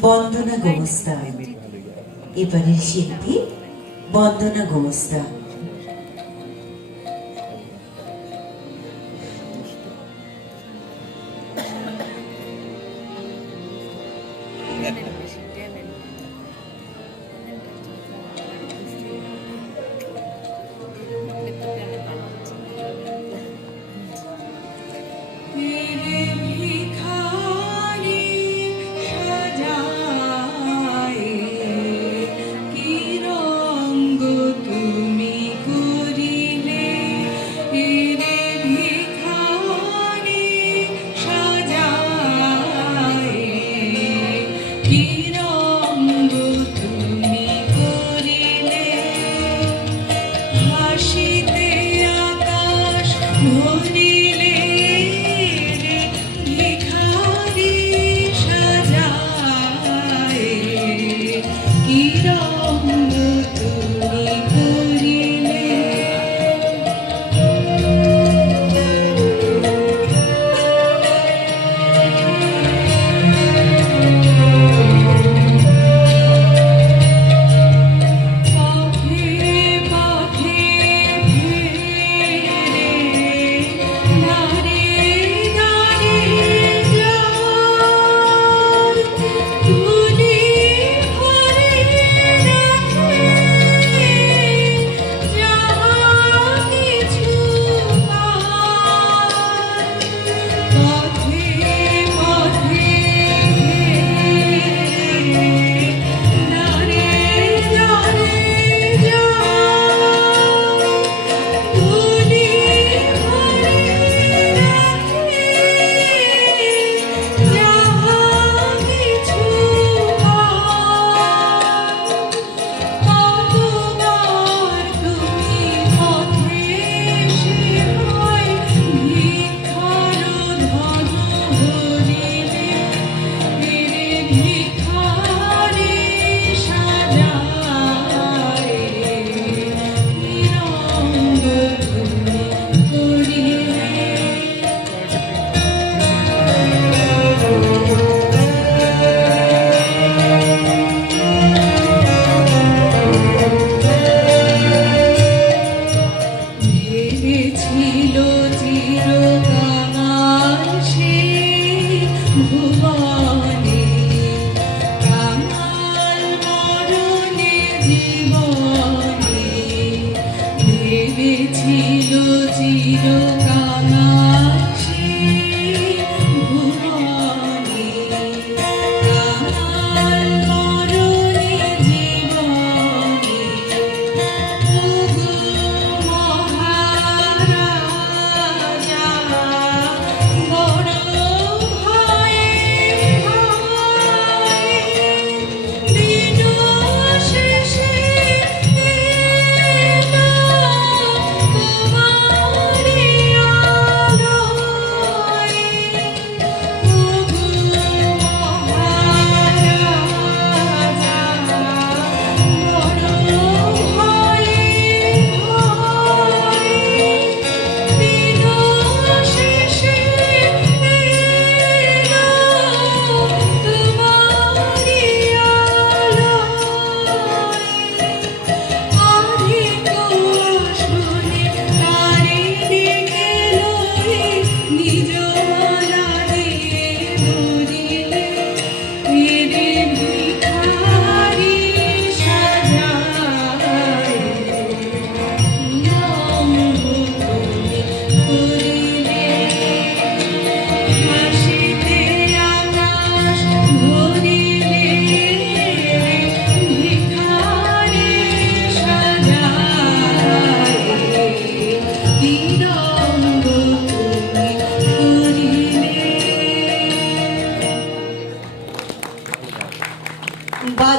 বন্দনা গোমস্তা। এবারের শিল্পী বন্দনা গোমস্তা। হাসিতে আকাশ ভরে